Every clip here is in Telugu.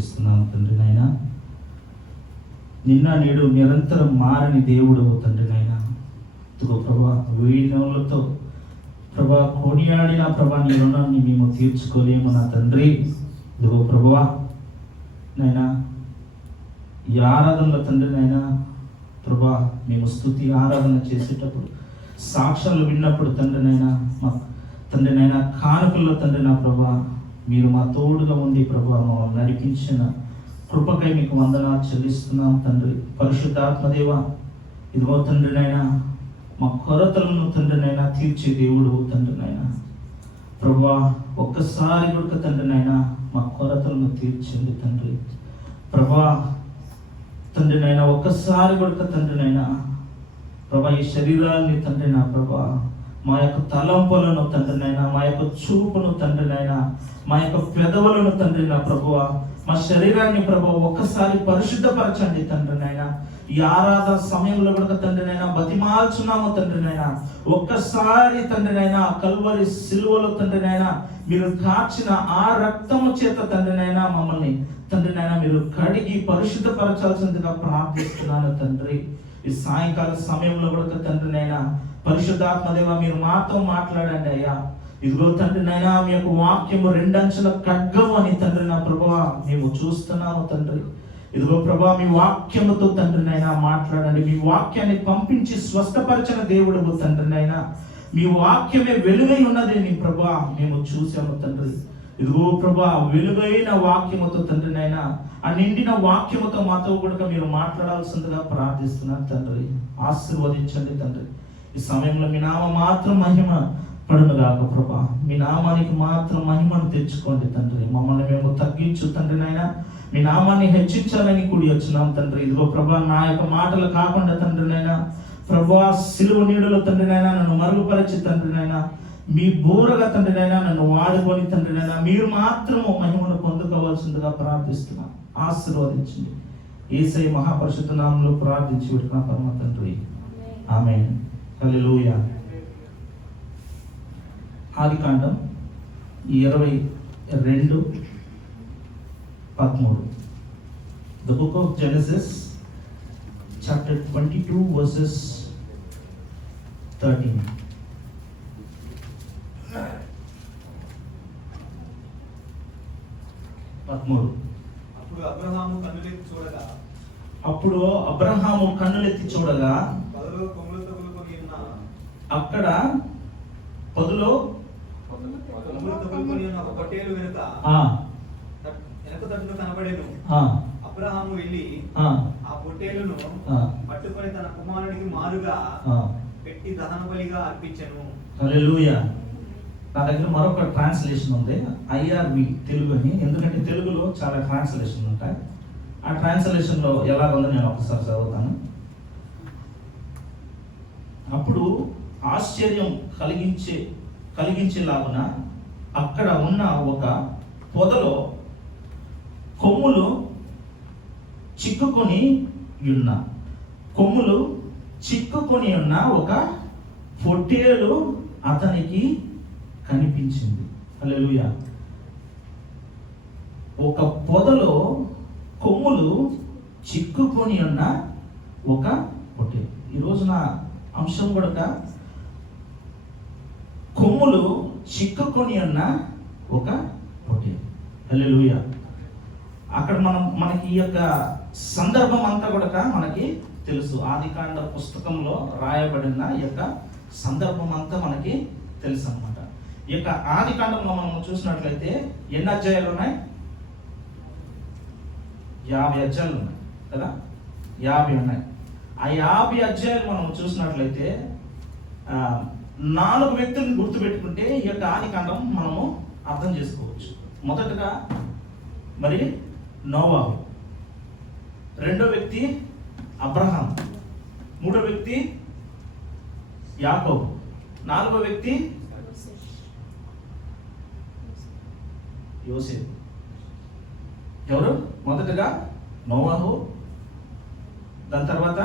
చెల్లిస్తున్నాము తండ్రి నాయన. నిన్న నేడు నిరంతరం మారని దేవుడు తండ్రి నాయన. ఇదిగో ప్రభా, వేణులతో ప్రభా కొనియాడిన ప్రభా నీ రుణాన్ని మేము తీర్చుకోలేము నా తండ్రి. ఇదిగో ప్రభువా నైనా, ఈ ఆరాధనలో తండ్రి నైనా ప్రభా, మేము స్తుతి ఆరాధన చేసేటప్పుడు, సాక్ష్యాలు విన్నప్పుడు తండ్రి నైనా, మా తండ్రి నైనా కానుకల్లో తండ్రి నా ప్రభా మీరు మా తోడుగా ఉండి ప్రభా మమ్మల్ని నడిపించిన కృపకై మీకు వందనాలు చెల్లిస్తున్నాం తండ్రి. పరిశుద్ధాత్మదేవ, ఇదిగో తండ్రి నైనా మా కొరతలను తండ్రి నైనా తీర్చే దేవుడు తండ్రి నైనా ప్రభా, ఒక్కసారి కూడా తండ్రి నైనా మా కొరతలను తీర్చండి తండ్రి. ప్రభా తండ్రి నైనా ఒక్కసారి కూడా తండ్రి నైనా ప్రభా ఈ శరీరాన్ని తండ్రి నా ప్రభా, మా యొక్క తలంపులను తండ్రి నైనా, మా యొక్క చూపును తండ్రి నైనా, మా యొక్క పెదవులను తండ్రి నా ప్రభువా, మా శరీరాన్ని ప్రభు ఒక్కసారి పరిశుద్ధపరచండి తండ్రి నైనా. ఈ ఆరాధన సమయంలో కూడా తండ్రి నైనా బతిమాల్చున్నాము తండ్రి నైనా. ఒక్కసారి తండ్రి నైనా కల్వరి సిలువలో తండ్రి నైనా మీరు కాచిన ఆ రక్తము చేత తండ్రి నైనా మమ్మల్ని తండ్రి నైనా మీరు కడిగి పరిశుద్ధపరచాల్సిందిగా ప్రార్థిస్తున్నాను తండ్రి. ఈ సాయంకాల సమయంలో కూడా తండ్రి నైనా పరిశుద్ధాత్మదేవ మీరు మాతో మాట్లాడండి అయ్యా. ఇదిగో తండ్రి నైనా మీ యొక్క వాక్యము 2 అంచుల ఖడ్గము అని తండ్రి నా ప్రభువా మేము చూస్తున్నాము తండ్రి. ఇదిగో ప్రభా మీ వాక్యముతో తండ్రి నైనా మాట్లాడండి. మీ వాక్యాన్ని పంపించి స్వస్థపరచిన దేవుడు తండ్రి నైనా, మీ వాక్యమే వెలుగై ఉన్నది నీ ప్రభా మేము చూసాము తండ్రి. ఇదిగో ప్రభా వెలుగైన వాక్యముతో తండ్రి నైనా, ఆ నిండిన వాక్యముతో మాతో కూడా మీరు మాట్లాడాల్సిందిగా ప్రార్థిస్తున్నాను తండ్రి. ఆశీర్వదించండి తండ్రి. ఈ సమయంలో మీ నామ మాత్రం మహిమ పడునుగాక ప్రభా, మీ నామానికి మాత్రం మహిమను తెచ్చుకోండి తండ్రి. మమ్మల్ని మేము తగ్గించు తండ్రి నైనా, మీ నామాన్ని హెచ్చించాలని కూడి వచ్చినాం తండ్రి. ఇదిగో ప్రభా నా యొక్క మాటలు కాకుండా తండ్రి నైనా ప్రభా సిలువ నీడలో తండ్రి నైనా నన్ను మరుగుపరచి తండ్రి నైనా మీ బోరగా తండ్రి నైనా నన్ను వాడుకొని తండ్రి నైనా మీరు మాత్రము మహిమను పొందుకోవాల్సిందిగా ప్రార్థిస్తున్నాం. ఆశీర్వదించండి. యేసయ్య మహాపరిశుద్ధ నామములో ప్రార్థించి పెట్టుకున్న పరమ తండ్రి, ఆమేన్. హల్లెలూయా. ఆదికాండం 22:13. The book of Genesis chapter 22 verses 13. అప్పుడు అబ్రహాము కన్నులెత్తి చూడగా అక్కడ పొదలో అబ్రహాము వెళ్ళి ఆ పొట్టేలును పట్టుకొని తన కుమారుడికి మారుగా పెట్టి దహన బలిగా అర్పించెను. హల్లెలూయా. నా దగ్గర మరొక ట్రాన్స్లేషన్ ఉంది, IRV తెలుగు అని. ఎందుకంటే తెలుగులో చాలా ట్రాన్స్లేషన్ ఉంటాయి. ఆ ట్రాన్స్లేషన్లో ఎలా ఉందో నేను ఒకసారి చదువుతాను. అప్పుడు ఆశ్చర్యం కలిగించేలాగున అక్కడ ఉన్న ఒక పొదలో కొమ్ములు చిక్కుకొని ఉన్న ఒక పొట్టేలు అతనికి కనిపించింది. హల్లెలూయా. ఒక పొదలో కొమ్ములు చిక్కుకొని ఉన్న ఒక పొట్టేలు. ఈరోజు నా అంశం కూడా కొమ్ములు చిక్కుకొని ఉన్న ఒక పొట్టేలు. హల్లెలూయా. అక్కడ మనకి ఈ యొక్క సందర్భం అంతా కూడా మనకి తెలుసు. ఆదికాండ పుస్తకంలో రాయబడిన ఈ యొక్క సందర్భం అంతా మనకి తెలుసు అన్నమాట. ఈ యొక్క ఆదికాండంలో మనం చూసినట్లయితే ఎన్ని అధ్యాయాలు ఉన్నాయి? 50 అధ్యాయాలు ఉన్నాయి కదా, 50 ఉన్నాయి. ఆ 50 అధ్యాయాలు మనం చూసినట్లయితే 4 వ్యక్తులను గుర్తుపెట్టుకుంటే ఈ యొక్క ఆదికాండం మనము అర్థం చేసుకోవచ్చు. మొదటగా మరి నోవాహు, రెండో వ్యక్తి అబ్రహాం, మూడో వ్యక్తి యాకోబు, నాలుగో వ్యక్తి యోసేపు. ఎవరు? మొదటగా నోవాహు, దాని తర్వాత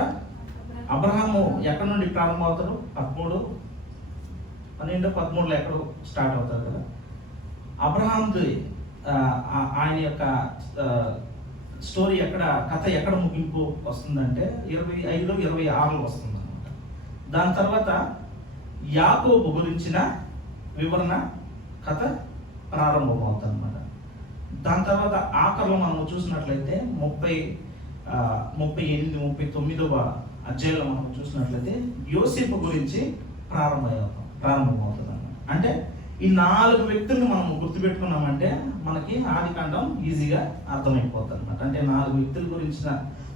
అబ్రహాము ఎక్కడి నుండి ప్రారంభం అవుతాడు? 13, 12, 13లో ఎక్కడో స్టార్ట్ అవుతారు కదా. అబ్రహాంది ఆయన యొక్క స్టోరీ కథ ఎక్కడ ముగింపు వస్తుందంటే 25, 26 వస్తుంది అనమాట. దాని తర్వాత యాకోబు గురించిన వివరణ కథ ప్రారంభమవుతుంది అనమాట. దాని తర్వాత ఆఖరిలో మనం చూసినట్లయితే 38, 39వ అధ్యాయంలో మనం చూసినట్లయితే యోసేపు గురించి ప్రారంభమవుతుంది అన్నమాట. అంటే ఈ 4 వ్యక్తులను మనం గుర్తుపెట్టుకున్నామంటే మనకి ఆదికాండం ఈజీగా అర్థమైపోతుంది అనమాట. అంటే 4 వ్యక్తుల గురించిన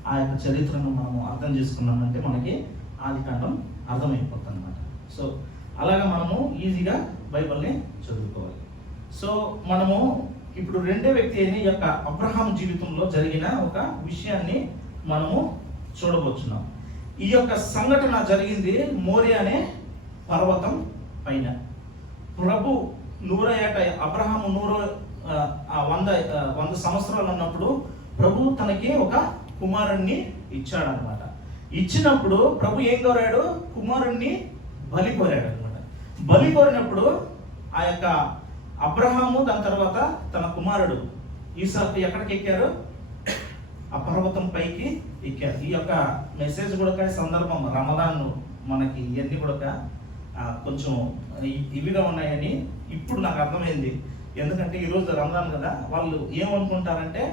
ఆ యొక్క చరిత్రను మనము అర్థం చేసుకున్నామంటే మనకి ఆదికాండం అర్థమైపోతుంది అనమాట. సో అలాగా మనము ఈజీగా బైబిల్ని చదువుకోవాలి. సో మనము ఇప్పుడు రెండో వ్యక్తి అయిన ఈ యొక్క అబ్రహాం జీవితంలో జరిగిన ఒక విషయాన్ని మనము చూడబోతున్నాం. ఈ యొక్క సంఘటన జరిగింది మోరియా అనే పర్వతం పైన. ప్రభు 100 ఏట అబ్రహాము 100 సంవత్సరాలు ఉన్నప్పుడు ప్రభు తనకి ఒక కుమారుణ్ణి ఇచ్చాడనమాట. ఇచ్చినప్పుడు ప్రభు ఏం కోరాడు? కుమారుణ్ణి బలి కోరాడు అనమాట. బలి కోరినప్పుడు ఆ యొక్క అబ్రహాము దాని తర్వాత తన కుమారుడు ఈసాకు ఎక్కడికి ఎక్కారు? ఆ పర్వతం పైకి ఎక్కారు. ఈ యొక్క మెసేజ్ కూడా సందర్భం రమదాన్ మనకి ఇవన్నీ కూడా కొంచెం ఇవిగా ఉన్నాయని ఇప్పుడు నాకు అర్థమైంది. ఎందుకంటే ఈరోజు రమదాన్ కదా, వాళ్ళు ఏమనుకుంటారంటే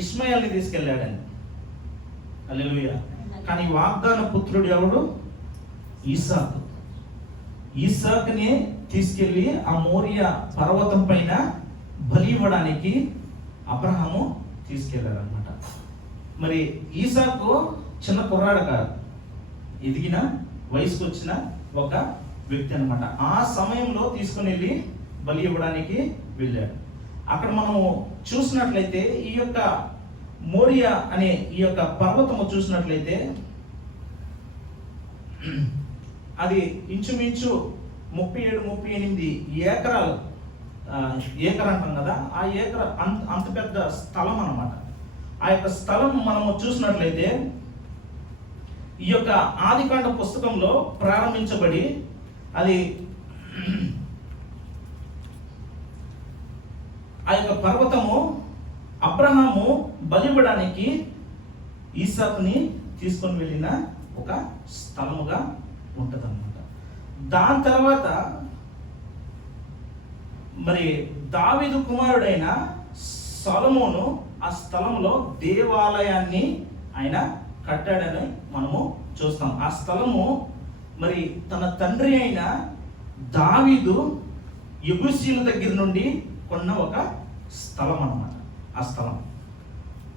ఇస్మాయిల్ని తీసుకెళ్ళాడని. హల్లెలూయా. కానీ వాగ్దాన పుత్రుడు ఎవడు? ఈసాకు. ఈసాకుని తీసుకెళ్ళి ఆ మోరియా పర్వతం పైన బలి ఇవ్వడానికి అబ్రహాము తీసుకెళ్ళారనమాట. మరి ఈసాకు చిన్న కుర్రాడు కాదు, ఎదిగిన వయసుకు వచ్చిన ఒక వ్యక్తి అనమాట. ఆ సమయంలో తీసుకుని వెళ్ళి బలి ఇవ్వడానికి వెళ్ళాడు. అక్కడ మనం చూసినట్లయితే ఈ యొక్క మోరియా అనే ఈ యొక్క పర్వతము చూసినట్లయితే అది ఇంచుమించు 37-38 ఏకరాలు. ఏకర్ అంటాం కదా, ఆ ఏకర్ అంత పెద్ద స్థలం అన్నమాట. ఆ యొక్క స్థలం మనము చూసినట్లయితే ఈ యొక్క ఆదికాండ పుస్తకంలో ప్రారంభించబడి అది ఆ యొక్క పర్వతము అబ్రహాము బలివ్వడానికి ఈసాకుని తీసుకొని వెళ్ళిన ఒక స్థలముగా ఉంటుంది అన్నమాట. దాని తర్వాత మరి దావీదు కుమారుడైన సొలొమోను ఆ స్థలంలో దేవాలయాన్ని ఆయన కట్టాడని మనము చూస్తాం. ఆ స్థలము మరి తన తండ్రి అయిన దావీదు యెబూసీయుల దగ్గర నుండి కొన్న ఒక స్థలం అన్నమాట. ఆ స్థలం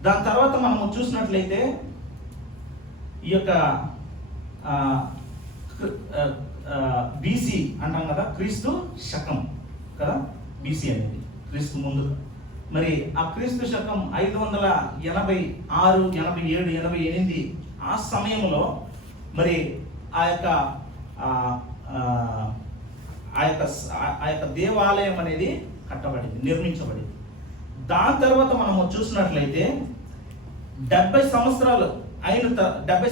దాని తర్వాత మనము చూసినట్లయితే ఈ యొక్క బీసీ అంటాం కదా, క్రీస్తు శకం కదా, బీసీ అనేది క్రీస్తు ముందు. మరి ఆ క్రీస్తు శకం 586, 87, 88 ఆ సమయంలో మరి ఆ యొక్క దేవాలయం అనేది కట్టబడింది, నిర్మించబడింది. దాని తర్వాత మనము చూసినట్లయితే 70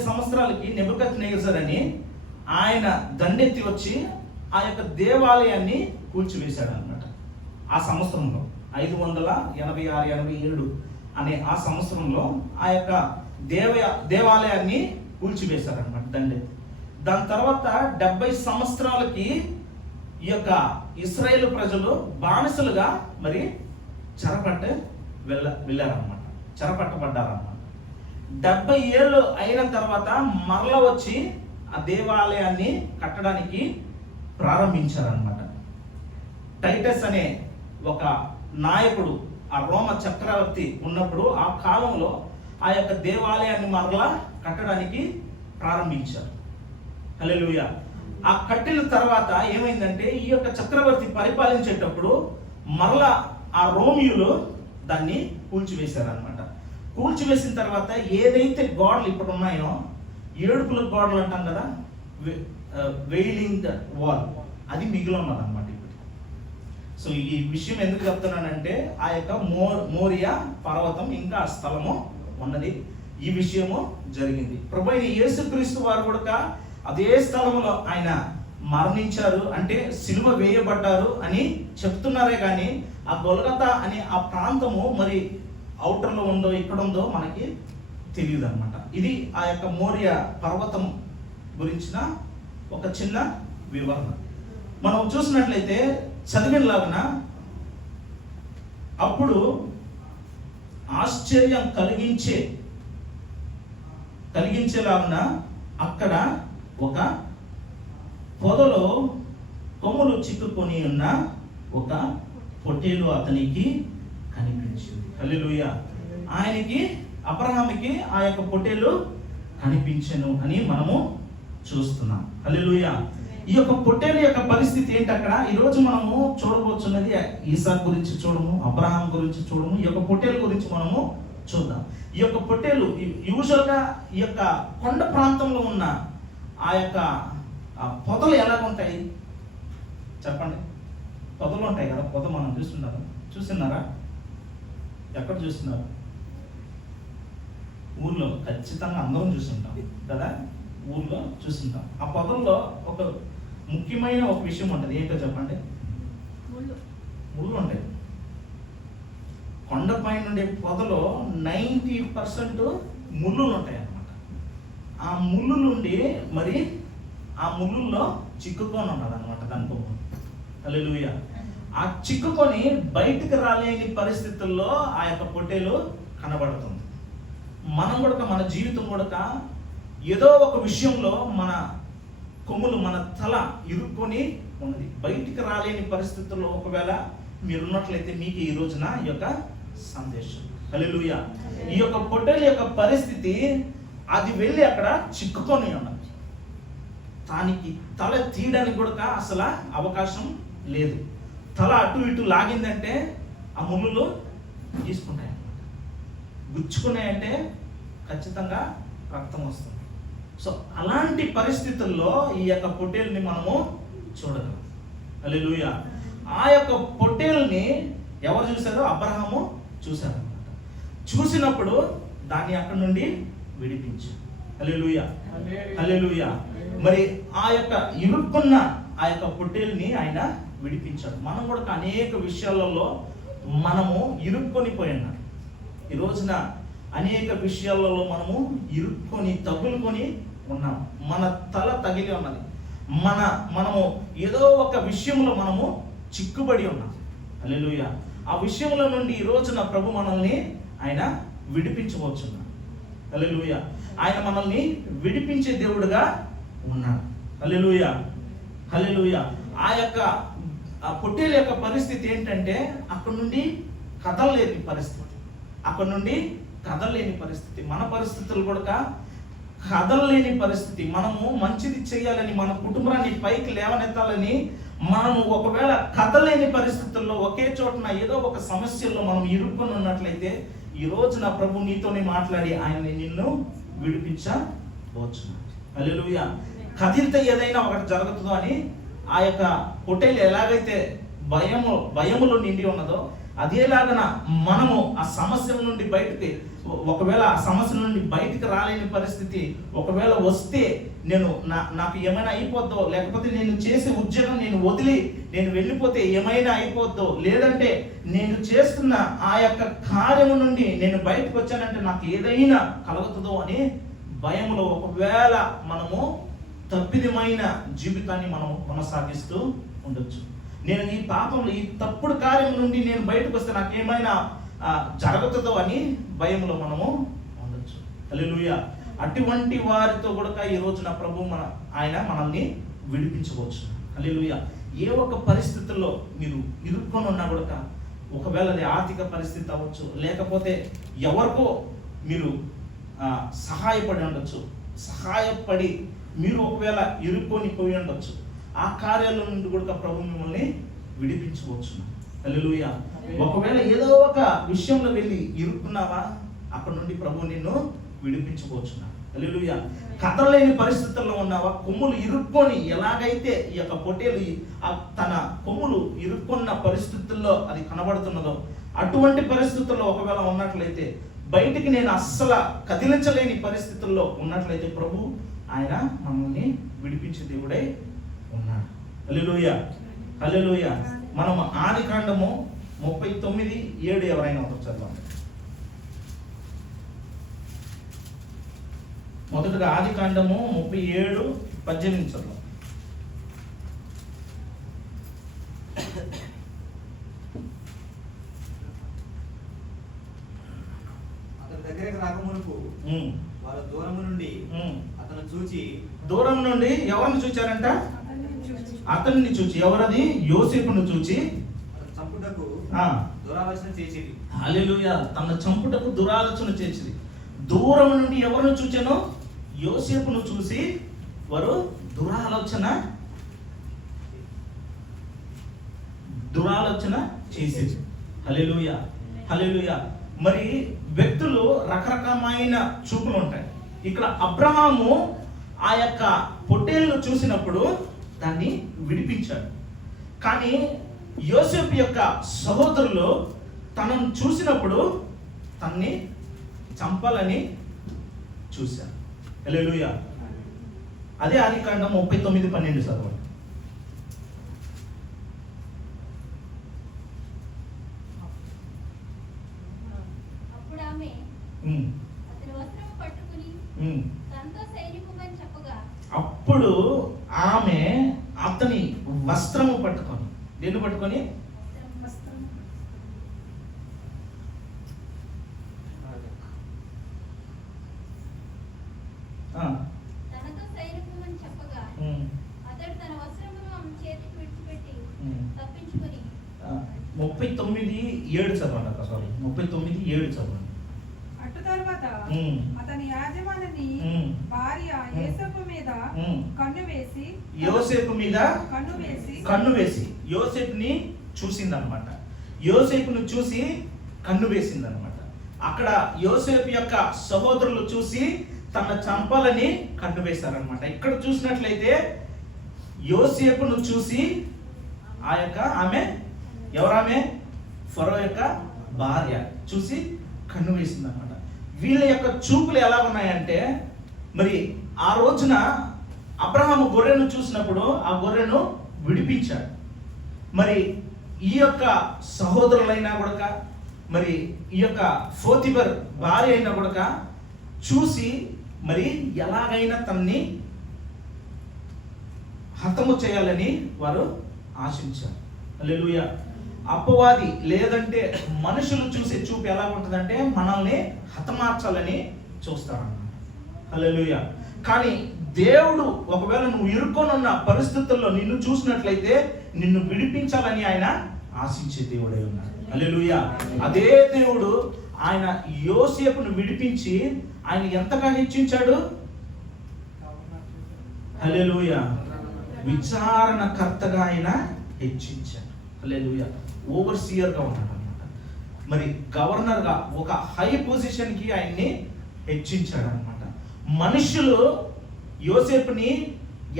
సంవత్సరాలకి నెబుకద్నెజర్ అని ఆయన దండెత్తి వచ్చి ఆ యొక్క దేవాలయాన్ని కూల్చివేశాడు అనమాట. ఆ సంవత్సరంలో 586, 87 అనే ఆ సంవత్సరంలో ఆ యొక్క దేవాలయాన్ని కూల్చివేశారనమాట దండెత్తి. దాని తర్వాత 70 సంవత్సరాలకి ఈ యొక్క ఇశ్రాయేలు ప్రజలు బానిసలుగా మరి వెళ్ళారనమాట, చెరపట్టబడ్డారనమాట. 70 ఏళ్ళు అయిన తర్వాత మరల వచ్చి ఆ దేవాలయాన్ని కట్టడానికి ప్రారంభించారనమాట. టైటస్ అనే ఒక నాయకుడు, ఆ రోమ చక్రవర్తి ఉన్నప్పుడు ఆ కాలంలో ఆ యొక్క దేవాలయాన్ని మరలా కట్టడానికి ప్రారంభించారు. హల్లెలూయా. ఆ కట్టిన తర్వాత ఏమైందంటే ఈ యొక్క చక్రవర్తి పరిపాలించేటప్పుడు మరలా ఆ రోమియులు దాన్ని కూల్చివేశారనమాట. కూల్చివేసిన తర్వాత ఏదైతే గోడలు ఇప్పుడు ఉన్నాయో, ఏడుపుల గోడలు అంటాం కదా, వెయిలింగ్ వాల్, అది మిగిలి ఉన్నదన్నమాట ఇప్పుడు. సో ఈ విషయం ఎందుకు చెప్తున్నానంటే ఆ యొక్క మోరియా పర్వతం ఇంకా ఆ స్థలము ఉన్నది, ఈ విషయము జరిగింది. ప్రభువైన యేసుక్రీస్తు వారు కూడా అదే స్థలంలో ఆయన మరణించారు, అంటే సిలువ వేయబడ్డారు అని చెప్తున్నారే కానీ ఆ గొల్గతా అనే ఆ ప్రాంతము మరి అవుటర్లో ఉందో ఇక్కడ ఉందో మనకి తెలియదు అనమాట. ఇది ఆ యొక్క మోరియా పర్వతం గురించిన ఒక చిన్న వివరణ. మనం చూసినట్లయితే చదివినలాగున అప్పుడు ఆశ్చర్యం కలిగించేలాగున అక్కడ ఒక పొదలో కొమ్ములు చిక్కుకొని ఉన్న ఒక పొట్టేలు అతనికి కనిపించింది. హల్లెలూయా. ఆయనకి అబ్రహాముకి ఆ యొక్క పొట్టేలు కనిపించెను అని మనము చూస్తున్నాం. హల్లెలూయా. ఈ యొక్క పొట్టేలు యొక్క పరిస్థితి ఏంటి అక్కడ ఈరోజు మనము చూడబోతున్నది ఈసాక్ గురించి చూడము, అబ్రహాం గురించి చూడము, ఈ యొక్క పొట్టేలు గురించి మనము చూద్దాం. ఈ యొక్క పొట్టేలు యూజువల్గా ఈ యొక్క కొండ ప్రాంతంలో ఉన్న ఆ యొక్క పొదలు ఎలాగుంటాయి చెప్పండి? పొదలు ఉంటాయి కదా, పొద మనం చూస్తున్నారా? ఎక్కడ చూస్తున్నారు? ఊర్లో ఖచ్చితంగా అందరం చూస్తుంటాం కదా, ఊర్లో చూస్తుంటాం. ఆ పొదల్లో ఒక ముఖ్యమైన ఒక విషయం ఉంటుంది. ఏంటో చెప్పండి? ముళ్ళు ఉంటాయి. కొండపై నుండే పొదలో 90% ముళ్ళులు ఉంటాయి అన్నమాట. ఆ ముళ్ళు నుండి మరి ఆ ముళ్ళుల్లో చిక్కుకొని ఉన్నది అనమాట దాని కొమ్ము. హల్లెలూయా. ఆ చిక్కుకొని బయటకు రాలేని పరిస్థితుల్లో ఆ యొక్క పొట్టేలు కనబడుతుంది. మనం కూడా మన జీవితం కూడా ఏదో ఒక విషయంలో మన కొమ్ములు మన తల ఇరుక్కొని ఉన్నది. బయటికి రాలేని పరిస్థితుల్లో ఒకవేళ మీరున్నట్లయితే మీకు ఈ రోజున ఈ యొక్క సందేశం. హల్లెలూయా. ఈ యొక్క పొట్టేలు యొక్క పరిస్థితి అది వెళ్ళి అక్కడ చిక్కుకొని ఉన్నది. దానికి తల తీయడానికి కూడా అసలు అవకాశం లేదు. తల అటు ఇటు లాగిందంటే ఆ ముళ్ళు తీసుకుంటాయి అన్నమాట. గుచ్చుకున్నాయంటే ఖచ్చితంగా రక్తం వస్తుంది. సో అలాంటి పరిస్థితుల్లో ఈ యొక్క పొట్టేలుని మనము చూడగలం. హల్లెలూయా. ఆ యొక్క పొట్టేలుని ఎవరు చూశారో? అబ్రహాము చూశారన్నమాట. చూసినప్పుడు దాన్ని అక్కడి నుండి విడిపించారు. హల్లెలూయా. హల్లెలూయా. మరి ఆ యొక్క ఇరుక్కున్న ఆ యొక్క పొట్టేలుని ఆయన విడిపించాడు. మనం కూడా అనేక విషయాలలో మనము ఇరుక్కొని పోయినాం. ఈ రోజున అనేక విషయాలలో మనము ఇరుక్కొని తగులుకొని ఉన్నాం. మన తల తగిలి ఉన్నది. మనము ఏదో ఒక విషయంలో మనము చిక్కుబడి ఉన్నాం. హల్లెలూయా. ఆ విషయంలో నుండి ఈ రోజున ప్రభు మనల్ని ఆయన విడిపించవచ్చున్నాడు. హల్లెలూయా. ఆయన మనల్ని విడిపించే దేవుడుగా ఉన్నాడు. హల్లెలూయా. హల్లెలూయా. ఆ యొక్క పొట్టేలు యొక్క పరిస్థితి ఏంటంటే అక్కడి నుండి కదలలేని పరిస్థితి. మన పరిస్థితులు కూడా కదలలేని పరిస్థితి. మనము మంచిది చేయాలని, మన కుటుంబాన్ని పైకి లేవనెత్తాలని మనము ఒకవేళ కదలేని పరిస్థితుల్లో ఒకే చోటన ఏదో ఒక సమస్యల్లో మనం ఇరుక్కొని ఉన్నట్లయితే ఈ రోజున ప్రభు నీతోనే మాట్లాడి ఆయన నిన్ను విడిపించవచ్చు. హల్లెలూయా. కదిలితే ఏదైనా ఒకటి జరుగుతుందో అని ఆ యొక్క పొట్టేలు ఎలాగైతే భయములో నిండి ఉన్నదో అదేలాగన మనము ఆ సమస్యల నుండి బయటికి, ఒకవేళ ఆ సమస్య నుండి బయటికి రాలేని పరిస్థితి ఒకవేళ వస్తే నాకు ఏమైనా అయిపోద్దో, లేకపోతే నేను చేసే ఉద్యోగం నేను వదిలి నేను వెళ్ళిపోతే ఏమైనా అయిపోద్దో, లేదంటే నేను చేస్తున్న ఆ యొక్క కార్యము నుండి నేను బయటకు వచ్చానంటే నాకు ఏదైనా కలుగుతుందో అని భయంలో ఒకవేళ మనము తప్పిదమైన జీవితాన్ని మనం కొనసాగిస్తూ ఉండొచ్చు. నేను ఈ పాపంలో ఈ తప్పుడు కార్యం నుండి నేను బయటకు వస్తే నాకు ఏమైనా జరుగుతుందో అని భయంలో మనము ఉండొచ్చు. హల్లెలూయా. అటువంటి వారితో కూడా ఈ రోజున ప్రభు ఆయన మనల్ని విడిపించవచ్చు. హల్లెలూయా. ఏ ఒక్క పరిస్థితుల్లో మీరు ఇరుక్కొని ఉన్నా కూడా, ఒకవేళ అది ఆర్థిక పరిస్థితి అవ్వచ్చు, లేకపోతే ఎవరికో మీరు సహాయపడి ఉండొచ్చు, సహాయపడి మీరు ఒకవేళ ఇరుక్కొని పోయి ఉండొచ్చు, ఆ కార్యాల నుండి కూడా ప్రభు మిమ్మల్ని విడిపించవచ్చు. హల్లెలూయా. ఒకవేళ ఏదో ఒక విషయంలో వెళ్ళి ఇరుక్కున్నావా, అక్కడ నుండి ప్రభు నిన్ను విడిపించవచ్చు. హల్లెలూయా. కదలలేని పరిస్థితుల్లో ఉన్నావా, కొమ్ములు ఇరుక్కొని ఎలాగైతే ఈ యొక్క పొట్టేలు తన కొమ్ములు ఇరుక్కున్న పరిస్థితుల్లో అది కనబడుతున్నదో అటువంటి పరిస్థితుల్లో ఒకవేళ ఉన్నట్లయితే, బయటికి నేను అస్సలు కదిలించలేని పరిస్థితుల్లో ఉన్నట్లయితే ప్రభు ఆయన మనల్ని విడిపించే దేవుడై ఉన్నాడు. హల్లెలూయా. హల్లెలూయా. మనం ఆదికాండము 39:7 ఎవరైనా ఒకరు చదవండి. మొదటగా ఆదికాండము 37:18 చదవండి. అతని దగ్గరికి రాకమునుపు వారు దూరం నుండి అతను చూచి, దూరం నుండి ఎవరిని చూచారంట? అతన్ని చూచి. ఎవరది? యోసేపును చూచి చంపుటకు దురాలోచన చేసింది. హల్లెలూయా. తన చంపుటకు దురాలోచన చేసింది. దూరం నుండి ఎవరిని చూచాను? యోసేపును చూసి వారు దురాలోచన చేసేది. హల్లెలూయా, హల్లెలూయా. మరి వ్యక్తులు రకరకమైన చూపులు ఉంటాయి. ఇక్కడ అబ్రహాము ఆ యొక్క పొట్టేలును చూసినప్పుడు దాన్ని విడిపించాడు. కానీ యోసేపు యొక్క సహోదరులు తనను చూసినప్పుడు తన్ని చంపాలని చూశారు. హల్లెలూయా. అదే ఆదికాండం 39:12 చదవండి. అప్పుడు ఆమె అతని వస్త్రము పట్టుకొని, దేన్ని పట్టుకొని? తప్పించుకొని 39:7 చదవండి అక్క. సారీ, 39:7 చదవండి. అటు తర్వాత అతని యాజమాని భార్య యోసేపు మీద కన్ను వేసి యోసేపుని చూసిందనమాట. యోసేపును చూసి కన్ను వేసిందనమాట. అక్కడ యోసేపు యొక్క సహోదరులు చూసి తన చంపాలని కన్ను వేశారనమాట. ఇక్కడ చూసినట్లయితే యోసేపును చూసి ఆ యొక్క ఆమె ఎవరామె? ఫరో యొక్క భార్య చూసి కన్ను వేసింది అనమాట. వీళ్ళ యొక్క చూపులు ఎలా ఉన్నాయంటే, మరి ఆ రోజున అబ్రహాము గొర్రెను చూసినప్పుడు ఆ గొర్రెను విడిపించాడు. మరి ఈ యొక్క సహోదరులైనా కూడా, మరి ఈ యొక్క పోతిఫర్ భార్య అయినా కూడా చూసి మరి ఎలాగైనా తన్ని హతము చేయాలని వారు ఆశించారు. హల్లెలూయా. అపవాది లేదంటే మనుషులు చూసే చూపు ఎలా ఉంటుందంటే మనల్ని హతమార్చాలని చూస్తారన్నమాట. హల్లెలూయా. కానీ దేవుడు ఒకవేళ నువ్వు ఇరుక్కొనున్న పరిస్థితుల్లో నిన్ను చూసినట్లయితే నిన్ను విడిపించాలని ఆయన ఆశించే దేవుడై ఉన్నాడు. హల్లెలూయా. అదే దేవుడు ఆయన యోసేపును విడిపించి ఆయన ఎంతగా హెచ్చించాడు? హల్లెలూయా. విచారణకర్తగా ఆయన హెచ్చించాడు. హల్లెలూయా. ఓవర్సియర్గా ఉన్నాడు అనమాట. మరి గవర్నర్గా ఒక హై పొజిషన్కి ఆయన్ని హెచ్చించాడు అనమాట. మనుషులు యోసేపుని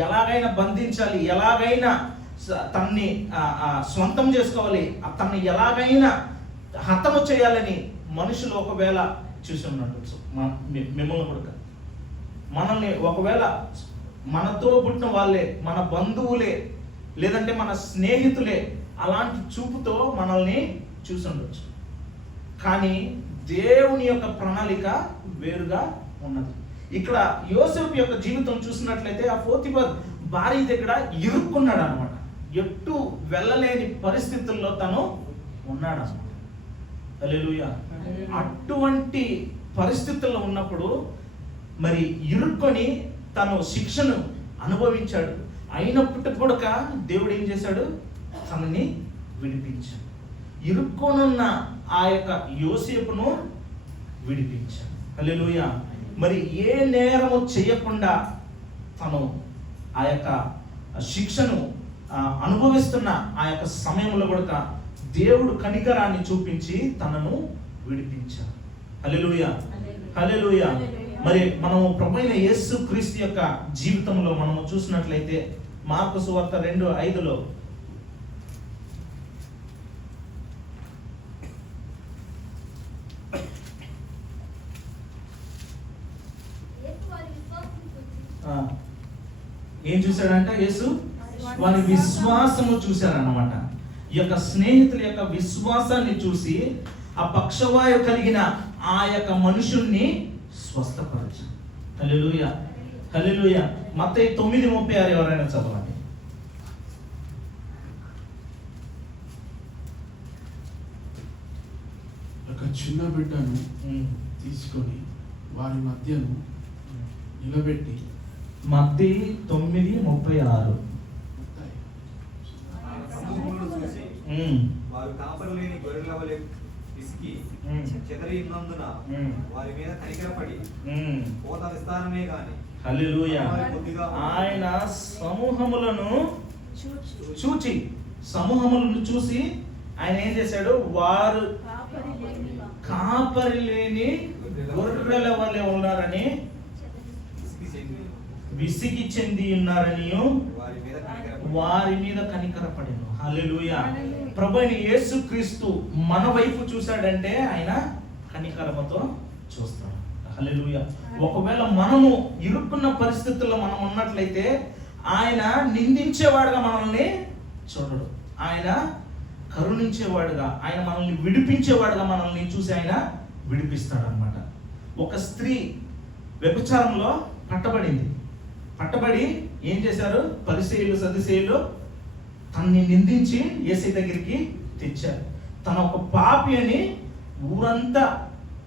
ఎలాగైనా బంధించాలి, ఎలాగైనా తన్ని స్వంతం చేసుకోవాలి, తన్ని ఎలాగైనా హతము చేయాలని మనుషులు ఒకవేళ చూసి ఉండొచ్చు. మిమ్మల్ని కూడా మనల్ని ఒకవేళ మనతో పుట్టిన వాళ్ళే, మన బంధువులే, లేదంటే మన స్నేహితులే అలాంటి చూపుతో మనల్ని చూసి ఉండొచ్చు. కానీ దేవుని యొక్క ప్రణాళిక వేరుగా ఉన్నది. ఇక్కడ యోసేపు యొక్క జీవితం చూసినట్లయితే ఆ పోతిఫర్ భార్య దగ్గర ఇరుక్కున్నాడు అనమాట. ఎటు వెళ్ళలేని పరిస్థితుల్లో తను ఉన్నాడు అనమాట. హల్లెలూయా. అటువంటి పరిస్థితుల్లో ఉన్నప్పుడు మరి ఇరుక్కొని తను శిక్షను అనుభవించాడు. అయినప్పటికీ కూడా దేవుడు ఏం చేశాడు? తనని విడిపించాడు. ఇరుక్కొనున్న ఆ యొక్క యోసేపును విడిపించాడు. హల్లెలూయా. మరి ఏ నేరము చేయకుండా తను ఆ యొక్క శిక్షను అనుభవిస్తున్న ఆ యొక్క సమయంలో కూడా దేవుడు కనికరాన్ని చూపించి తనను విడిపించాడు. హల్లెలూయా, హల్లెలూయా. మరి మనము ప్రభువైన యేసు క్రీస్తు యొక్క జీవితంలో మనము చూసినట్లయితే మార్కు సువార్త 2:5లో ఏం చూశాడంట? యేసు వారి విశ్వాసము చూశారన్నమాట. ఈ యొక్క స్నేహితుల యొక్క విశ్వాసాన్ని చూసి ఆ పక్షవాయు కలిగిన ఆ యొక్క మనుషుల్ని స్వస్థపరచు. హల్లెలూయా, హల్లెలూయా. మత్తయి 9:36 ఎవరైనా చదవండి. ఒక చిన్న బిడ్డను తీసుకొని వారి మధ్యను నిలబెట్టి. మత్తయి 9:36. సమూహమును చూసి వారు కాపరి లేని గొర్రెల వలె విసికి చెదరి ఉన్నందున వారి మీద కనికరపడి కోత విస్తారమే గాని. హల్లెలూయా. ఆయన సమూహములను చూసి ఆయన ఏం చేశాడు? వారు కాపరి లేని గొర్రెల వలె ఉన్నారని, విసిగి చెంది ఉన్నారని వారి మీద కనికరపడెను. హల్లెలూయా. ప్రభువైన యేసుక్రీస్తు మన వైపు చూశాడంటే ఆయన కనికరముతో చూస్తాడు. హల్లెలూయా. ఒకవేళ మనము ఇరుక్కున్న పరిస్థితుల్లో మనం ఉన్నట్లయితే ఆయన నిందించేవాడుగా మనల్ని చూడడు. ఆయన కరుణించేవాడుగా, ఆయన మనల్ని విడిపించేవాడుగా మనల్ని చూసి ఆయన విడిపిస్తాడు అన్నమాట. ఒక స్త్రీ వ్యభిచారంలో పట్టబడి ఏం చేశారు? పరిసయ్యులు సదుసేయులు తనని నిందించి యేసయ్య దగ్గరికి తెచ్చారు. తన ఒక పాపి అని ఊరంతా,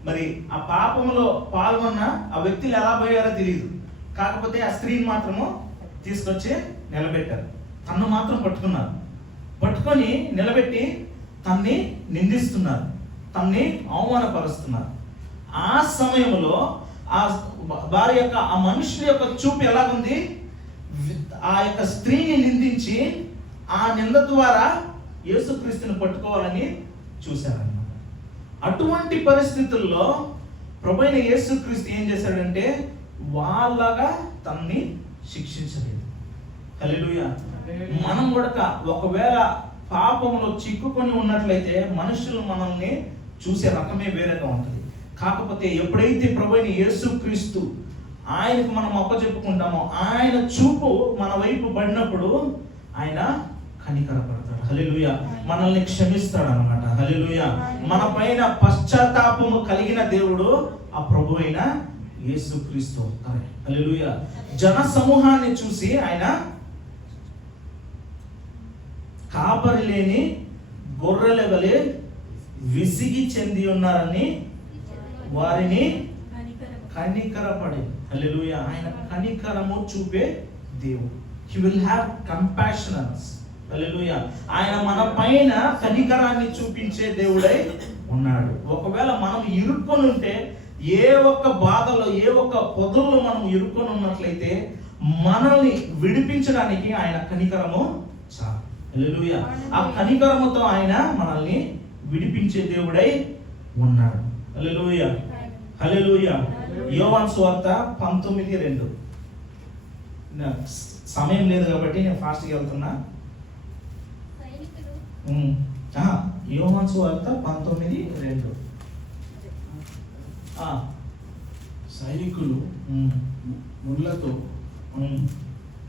మరి ఆ పాపంలో పాల్గొన్న ఆ వ్యక్తులు ఎలా పోయారో తెలియదు. కాకపోతే ఆ స్త్రీని మాత్రము తీసుకొచ్చి నిలబెట్టారు. తన్ను మాత్రం పట్టుకొని నిలబెట్టి తన్ని నిందిస్తున్నారు, తన్ని అవమానపరుస్తున్నారు. ఆ సమయంలో ఆ వారి యొక్క ఆ మనుషుల యొక్క చూపు ఎలాగుంది? ఆ యొక్క స్త్రీని నిందించి ఆ నింద ద్వారా యేసుక్రీస్తుని పట్టుకోవాలని చూశారన్నమాట. అటువంటి పరిస్థితుల్లో ప్రభువైన యేసుక్రీస్తు ఏం చేశాడంటే వాళ్ళగా తనని శిక్షించలేదు. హల్లెలూయా. మనం కూడా ఒకవేళ పాపంలో చిక్కుకొని ఉన్నట్లయితే మనుషులు మనల్ని చూసే రకమే వేరేగా ఉంటుంది. కాకపోతే ఎప్పుడైతే ప్రభువైన యేసుక్రీస్తు ఆయనకు మనం అప్పచెప్పుకుంటామో ఆయన చూపు మన వైపు పడినప్పుడు ఆయన కనికరపడతాడు. హల్లెలూయా. మనల్ని క్షమిస్తాడు అన్నమాట. హల్లెలూయా. మన పైన పశ్చాత్తాపము కలిగిన దేవుడు ఆ ప్రభువైన యేసుక్రీస్తు. హల్లెలూయా. జన సమూహాన్ని చూసి ఆయన కాపరి లేని గొర్రెల వలె విసిగి చెంది ఉన్నారని వారిని కనికరపడి. హల్లెలూయా. ఆయన కనికరము చూపే దేవుడు. He will have compassion on us. హల్లెలూయా. ఆయన మన పైన కనికరాన్ని చూపించే దేవుడై ఉన్నాడు. ఒకవేళ మనం ఇరుక్కొని ఉంటే, ఏ ఒక్క బాధలో ఏ ఒక్క పొదల్లో మనం ఇరుక్కొని ఉన్నట్లయితే మనల్ని విడిపించడానికి ఆయన కనికరము చాలు. హల్లెలూయా. ఆ కనికరముతో ఆయన మనల్ని విడిపించే దేవుడై ఉన్నాడు. హల్లెలూయా, హల్లెలూయా. యోహాను సువార్త 19:2. సమయం లేదు కాబట్టి నేను ఫాస్ట్గా వెళ్తున్నా. యోహాను సువార్త 19:2. సైనికులు ముళ్ళతో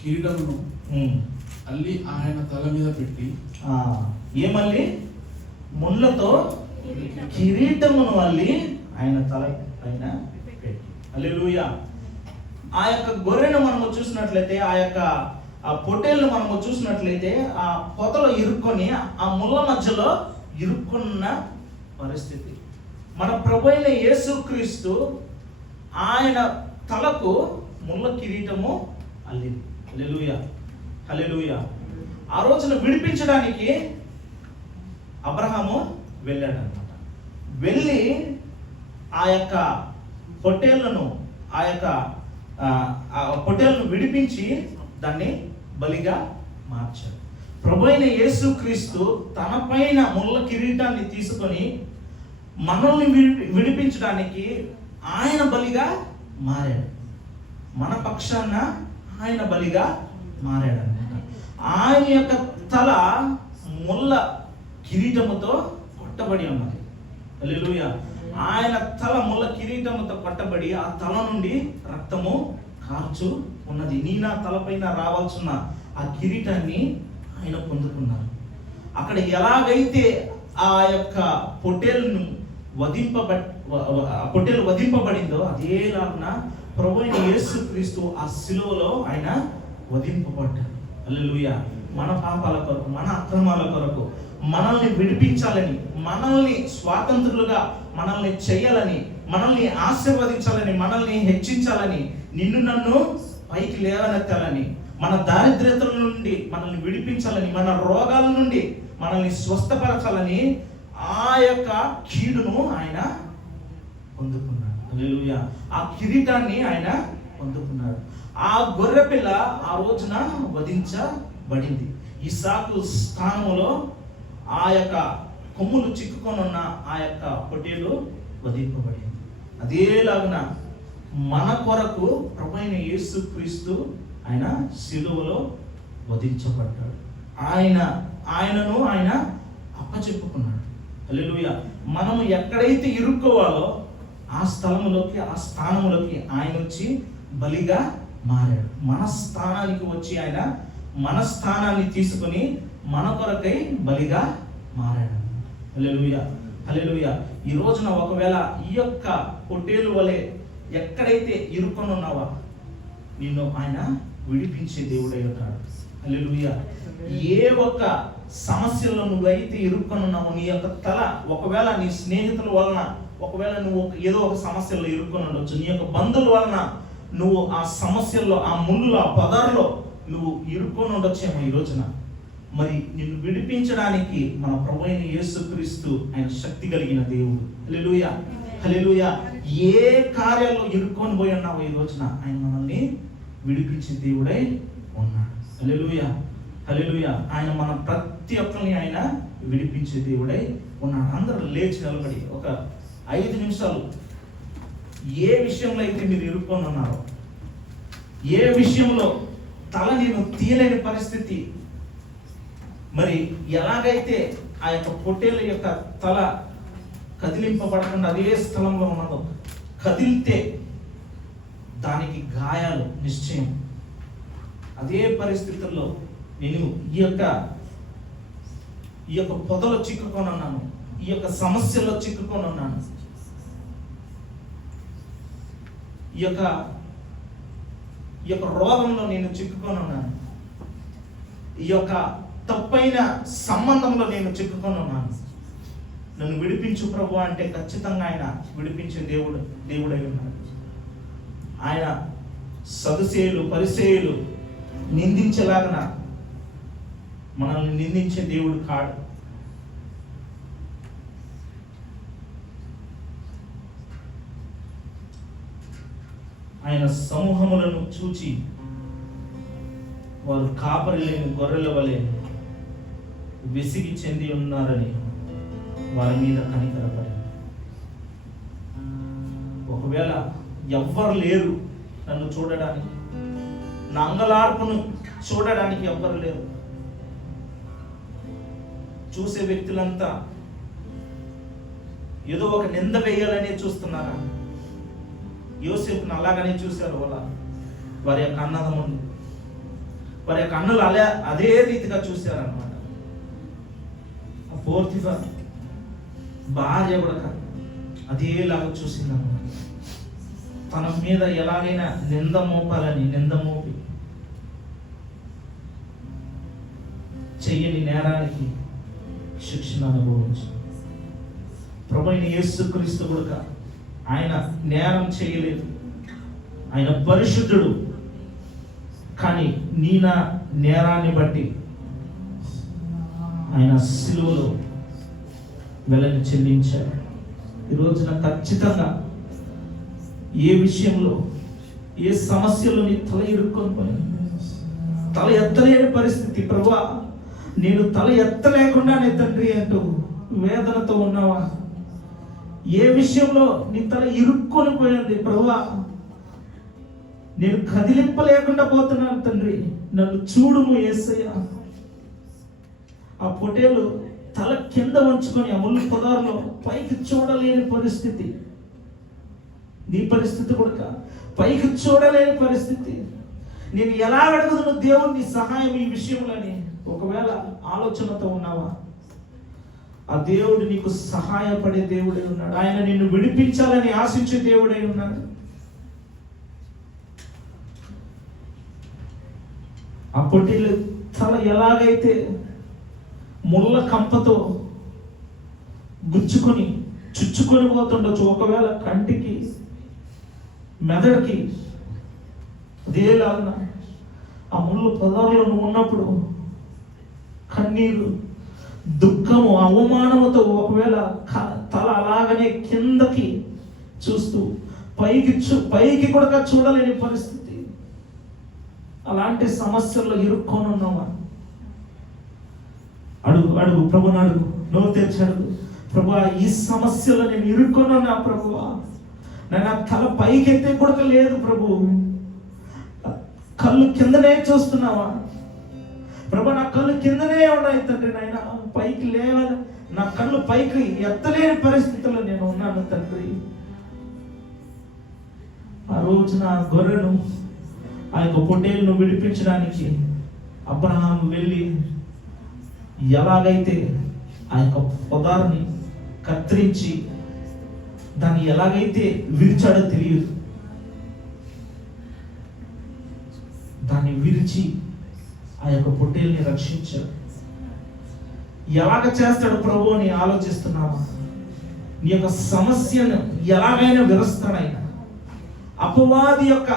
కిరీటమును అల్లి ఆయన తల మీద పెట్టి. ఏమల్లి? ముళ్ళతో కిరీటమును అల్లి ఆయన తల పైన పెట్టి. హల్లెలూయా. ఆ యొక్క గొర్రెను మనము చూసినట్లయితే, ఆ యొక్క ఆ పొట్టేలను మనము చూసినట్లయితే ఆ పొదలో ఇరుక్కొని ఆ ముళ్ళ మధ్యలో ఇరుక్కున్న పరిస్థితి. మన ప్రభువైన యేసుక్రీస్తు ఆయన తలకు ముళ్ళ కిరీటము అల్లింది. హల్లెలూయా, హల్లెలూయా. ఆ రోజున విడిపించడానికి అబ్రహాము వెళ్ళాడనమాట. వెళ్ళి ఆ యొక్క పొట్టేళ్లను పొట్టేళ్లను విడిపించి దాన్ని బలిగా మార్చాడు. ప్రభువైన యేసుక్రీస్తు తన పైన ముళ్ళ కిరీటాన్ని తీసుకొని మనల్ని విడిపించడానికి ఆయన బలిగా మారాడు. మన పక్షాన ఆయన బలిగా మారాడు అన్నమాట. ఆయన యొక్క తల ముళ్ళ కిరీటముతో కొట్టబడి ఉన్నది. హల్లెలూయా. ఆయన తల ముళ్ళ కిరీటముతో కొట్టబడి ఆ తల నుండి రక్తము కార్చు ఉన్నది. నీ నా తలపైన రావాల్సిన ఆ కిరీటాన్ని ఆయన పొందుకున్నారు. అక్కడ ఎలాగైతే ఆ యొక్క పొట్టేలును పొట్టేలు వధింపబడిందో అదేలాగున ప్రభు అయిన యేసుక్రీస్తు ఆ శిలువలో ఆయన వధింపబడ్డాడు. హల్లెలూయా. మన పాపాల కొరకు, మన అక్రమాల కొరకు మనల్ని విడిపించాలని, మనల్ని స్వాతంత్రులుగా మనల్ని చేయాలని, మనల్ని ఆశీర్వదించాలని, మనల్ని హెచ్చించాలని, నిన్ను నన్ను పైకి లేవనెత్తాలని, మన దారిద్ర్యతల నుండి మనల్ని విడిపించాలని, మన రోగాల నుండి మనల్ని స్వస్థపరచాలని ఆ యొక్క కీడును ఆయన పొందుకున్నాడు. హల్లెలూయా. ఆ కిరీటాన్ని ఆయన పొందుకున్నాడు. ఆ గొర్రెపిల్ల ఆ రోజున వధించబడింది. ఇస్సాకు స్థానంలో ఆ యొక్క కొమ్ములు చిక్కుకొని ఉన్న ఆ యొక్క పొట్టేలు వధింపబడింది. అదేలాగున మన కొరకు ప్రభువైన యేసుక్రీస్తు ఆయన శిలువలో వధించబడ్డాడు. ఆయనను ఆయన అప్పచెప్పుకున్నాడు. హల్లెలూయా. మనము ఎక్కడైతే ఇరుక్కోవాలో ఆ స్థలములోకి, ఆ స్థానములోకి ఆయన వచ్చి బలిగా మారాడు. మన స్థానానికి వచ్చి ఆయన మన స్థానాన్ని తీసుకొని మన కొరకై బలిగా మారాడు. హల్లెలూయా. హల్లెలూయా. ఈ రోజున ఒకవేళ ఈ యొక్క పొట్టేలు వలె ఎక్కడైతే ఇరుక్కొని ఉన్నావా నిన్ను ఆయన విడిపించే దేవుడై ఉన్నాడు. హల్లెలూయా. ఏ ఒక్క సమస్యలో నువ్వైతే ఇరుక్కొని ఉన్నావో, నీ యొక్క తల ఒకవేళ నీ స్నేహితుల వలన, ఒకవేళ నువ్వు ఏదో ఒక సమస్యలో ఇరుక్కొని ఉండొచ్చు, నీ యొక్క బంధువుల వలన నువ్వు ఆ సమస్యల్లో, ఆ ముళ్ళులో, ఆ పదార్లో నువ్వు ఇరుక్కొని ఉండొచ్చేమో ఈ రోజున. మరి నిన్ను విడిపించడానికి మన ప్రభువైన యేసుక్రీస్తు ఆయన శక్తి కలిగిన దేవుడు. హల్లెలూయా. హల్లెలూయా. ఏ కార్యాల్లో ఇరుక్కొని పోయి ఉన్నావో ఈ రోజున ఆయన మనల్ని విడిపించే దేవుడై ఉన్నాడు. హల్లెలూయా. హల్లెలూయా. ఆయన మన ప్రతి ఒక్కరిని ఆయన విడిపించే దేవుడై ఉన్నాడు. అందరూ లేచి నిలబడి ఒక 5 నిమిషాలు ఏ విషయంలో అయితే మీరు ఇరుక్కొని ఉన్నారో, ఏ విషయంలో తల నేను తీయలేని పరిస్థితి, మరి ఎలాగైతే ఆ యొక్క పొట్టేళ్ళ యొక్క తల కదిలింపబడకుండా అదే స్థలంలో ఉన్నదో, కదిలితే దానికి గాయాలు నిశ్చయం, అదే పరిస్థితుల్లో నేను ఈ యొక్క పొదలో చిక్కుకొని ఉన్నాను, ఈ యొక్క సమస్యలో చిక్కుకొని ఉన్నాను, ఈ యొక్క రోగంలో నేను చిక్కుకొని ఉన్నాను, ఈ యొక్క తప్పైన సంబంధంలో నేను చిక్కుకొని ఉన్నాను, నన్ను విడిపించు ప్రభు అంటే ఖచ్చితంగా ఆయన విడిపించే దేవుడై ఉన్నాడు. ఆయన సదుసేయులు, పరిసేయులు నిందించేలాగన మనల్ని నిందించే దేవుడు కాడు. ఆయన సమూహములను చూచి వారు కాపరి లేని గొర్రెల వలె విసిగి చెంది ఉన్నారని వారి మీద కనికరపడి, ఒకవేళ ఎవ్వరు లేరు నన్ను చూడడానికి, నా అంగలార్పును చూడడానికి ఎవ్వరు లేరు, చూసే వ్యక్తులంతా ఏదో ఒక నింద వేయాలనే చూస్తున్నారా? యోసేపును అలాగనే చూశారు. వారి యొక్క అన్నదమ్ములు, వారి యొక్క అన్నలు అదే రీతిగా చూశారన్నమాట. పోర్తిఫర్ భార్య కూడా అదేలాగా చూసిందన్నమాట. తన మీద ఎలాగైనా నింద మోపి చెయ్యని నేరానికి శిక్షణ అనుభవించు. ప్రభువైన యేసుక్రీస్తు కూడా ఆయన నేరం చేయలేదు, ఆయన పరిశుద్ధుడు. కానీ నా నేరాన్ని బట్టి ఆయన సిలువలో వెలని చెల్లించాడు. ఈ రోజున ఖచ్చితంగా ఏ విషయంలో, ఏ సమస్యలో నీ తల ఇరుక్కొని పోయింది, తల ఎత్తలేని పరిస్థితి, ప్రభువా నేను తల ఎత్తలేకుండానే తండ్రి అంటూ వేదనతో ఉన్నావా? ఏ విషయంలో నీ తల ఇరుక్కొని పోయింది, ప్రభువా నేను కదిలింపలేకుండా పోతున్నాను తండ్రి, నన్ను చూడుము యేసయ్య. ఆ పొటేలు తల కింద ఉంచుకొని ఆ ముళ్ళు పొదారులో పైకి చూడలేని పరిస్థితి, నీ పరిస్థితి కూడా పైకి చూడలేని పరిస్థితి. నేను ఎలా అడుగుతున్న దేవుని సహాయం ఈ విషయంలోని ఒకవేళ ఆలోచనతో ఉన్నావా, ఆ దేవుడు నీకు సహాయపడే దేవుడై ఉన్నాడు. ఆయన నిన్ను విడిపించాలని ఆశించే దేవుడై ఉన్నాడు. ఆ పొట్టేలు తల ఎలాగైతే ముళ్ళ కంపతో గుచ్చుకొని చుచ్చుకొని పోతుండొచ్చు, ఒకవేళ కంటికి మెదడుకి అదేలాగా ఆ ముళ్ళు పదార్లో నువ్వు ఉన్నప్పుడు కన్నీరు, దుఃఖము, అవమానముతో ఒకవేళ తల అలాగనే కిందకి చూస్తూ పైకి కూడా చూడలేని పరిస్థితి, అలాంటి సమస్యల్లో ఇరుక్కొని ఉన్నామా? అడుగు ప్రభుని అడుగు, నోరు తెరిచి అడుగు. ప్రభువా, ఈ సమస్యలో నేను ఇరుక్కొని ఉన్నా ప్రభువా, నేను తల పైకెత్తే కూడా లేదు ప్రభు, కళ్ళు కిందనే చూస్తున్నావా ప్రభు, నా కళ్ళు కిందనే ఉన్నాయి తండ్రి, నాయన పైకి లేవాలి, నా కళ్ళు పైకి ఎత్తలేని పరిస్థితుల్లో నేను ఉన్నాను తండ్రి. ఆ రోజున ఆ గొర్రెను, ఆ యొక్క పొట్టేలును విడిపించడానికి అబ్రహాము వెళ్ళి ఎలాగైతే ఆ యొక్క పొదాన్ని కత్తిరించి దాన్ని ఎలాగైతే విరిచాడో తెలియదు, దాన్ని విరిచి ఆ యొక్క పొట్టేల్ని రక్షించాడు. ఎలాగ చేస్తాడు ప్రభు అని ఆలోచిస్తున్నావా? నీ యొక్క సమస్యను ఎలాగైనా విరుస్తాడైనా, అపవాది యొక్క